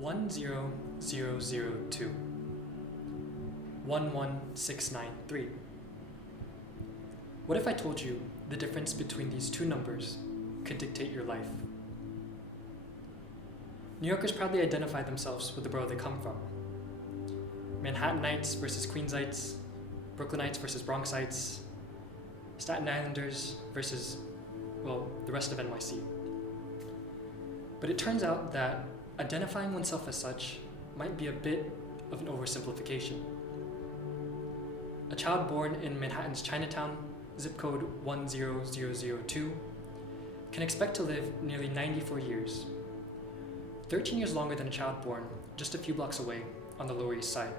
10002 11693. What if I told you the difference between these two numbers could dictate your life? New Yorkers proudly identify themselves with the borough they come from. Manhattanites versus Queensites, Brooklynites versus Bronxites, Staten Islanders versus, well, the rest of NYC. But it turns out that identifying oneself as such might be a bit of an oversimplification. A child born in Manhattan's Chinatown, zip code 10002, can expect to live nearly 94 years, 13 years longer than a child born just a few blocks away on the Lower East Side.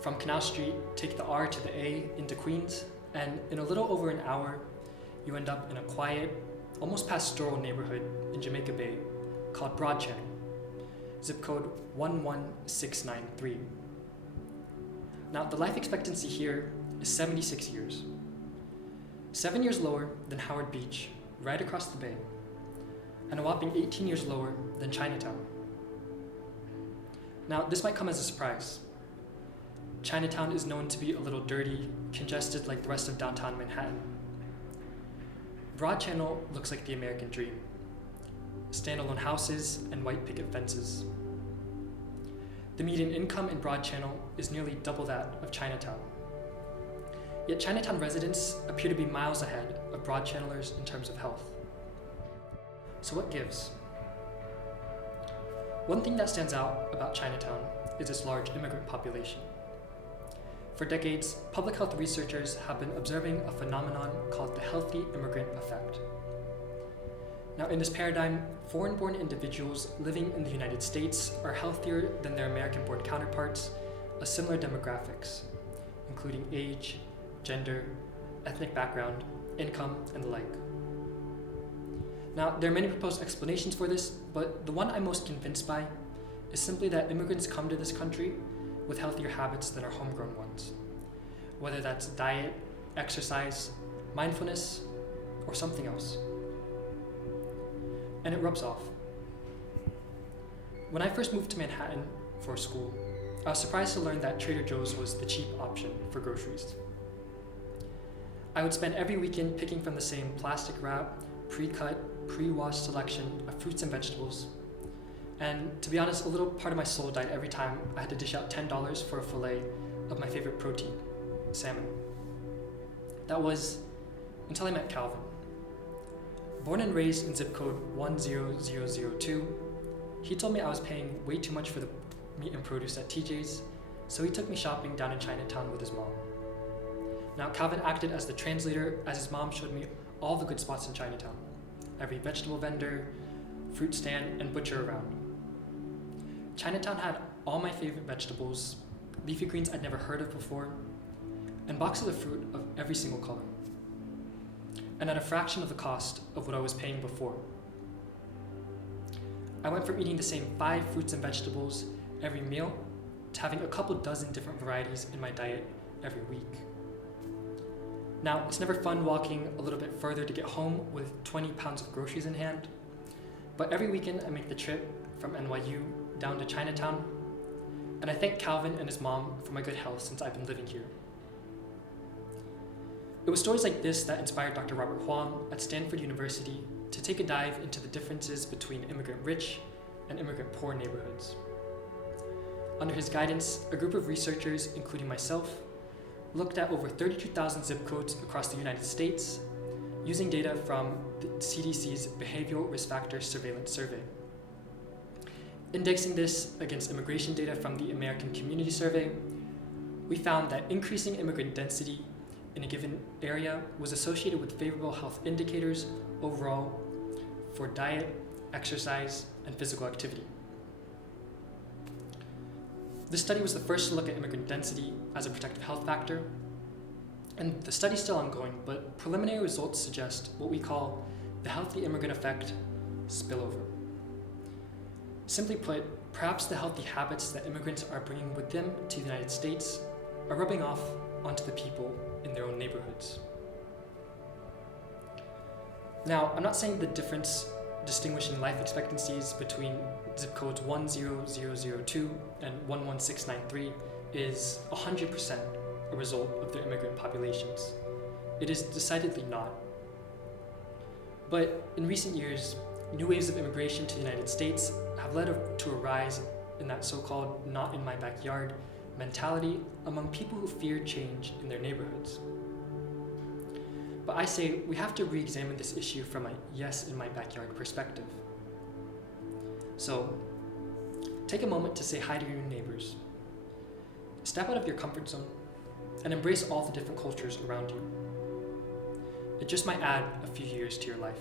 From Canal Street, take the R to the A into Queens, and in a little over an hour, you end up in a quiet, almost pastoral neighborhood in Jamaica Bay called Broad Channel, zip code 11693. Now, the life expectancy here is 76 years, 7 years lower than Howard Beach, right across the bay, and a whopping 18 years lower than Chinatown. Now, this might come as a surprise. Chinatown is known to be a little dirty, congested like the rest of downtown Manhattan. Broad Channel looks like the American dream. Standalone houses and white picket fences. The median income in Broad Channel is nearly double that of Chinatown. Yet Chinatown residents appear to be miles ahead of Broad Channelers in terms of health. So what gives? One thing that stands out about Chinatown is its large immigrant population. For decades, public health researchers have been observing a phenomenon called the healthy immigrant effect. Now, in this paradigm, foreign-born individuals living in the United States are healthier than their American-born counterparts of similar demographics, including age, gender, ethnic background, income, and the like. Now, there are many proposed explanations for this, but the one I'm most convinced by is simply that immigrants come to this country with healthier habits than our homegrown ones, whether that's diet, exercise, mindfulness, or something else. And it rubs off. When I first moved to Manhattan for school, I was surprised to learn that Trader Joe's was the cheap option for groceries. I would spend every weekend picking from the same plastic wrap, pre-cut, pre-washed selection of fruits and vegetables. And to be honest, a little part of my soul died every time I had to dish out $10 for a fillet of my favorite protein, salmon. That was until I met Calvin. Born and raised in zip code 10002, he told me I was paying way too much for the meat and produce at TJ's, so he took me shopping down in Chinatown with his mom. Now, Calvin acted as the translator as his mom showed me all the good spots in Chinatown, every vegetable vendor, fruit stand, and butcher around. Chinatown had all my favorite vegetables, leafy greens I'd never heard of before, and boxes of fruit of every single color, and at a fraction of the cost of what I was paying before. I went from eating the same 5 fruits and vegetables every meal to having a couple dozen different varieties in my diet every week. Now, it's never fun walking a little bit further to get home with 20 pounds of groceries in hand, but every weekend I make the trip from NYU down to Chinatown, and I thank Calvin and his mom for my good health since I've been living here. It was stories like this that inspired Dr. Robert Huang at Stanford University to take a dive into the differences between immigrant rich and immigrant poor neighborhoods. Under his guidance, a group of researchers, including myself, looked at over 32,000 zip codes across the United States using data from the CDC's Behavioral Risk Factor Surveillance Survey. Indexing this against immigration data from the American Community Survey, we found that increasing immigrant density in a given area was associated with favorable health indicators overall for diet, exercise, and physical activity. This study was the first to look at immigrant density as a protective health factor, and the study's still ongoing, but preliminary results suggest what we call the healthy immigrant effect spillover. Simply put, perhaps the healthy habits that immigrants are bringing with them to the United States are rubbing off onto the people in their own neighborhoods. Now, I'm not saying the difference distinguishing life expectancies between zip codes 10002 and 11693 is 100% a result of their immigrant populations. It is decidedly not. But in recent years, new waves of immigration to the United States have led to a rise in that so-called not in my backyard mentality among people who fear change in their neighborhoods. But I say we have to re-examine this issue from a yes in my backyard perspective. So take a moment to say hi to your neighbors. Step out of your comfort zone and embrace all the different cultures around you. It just might add a few years to your life.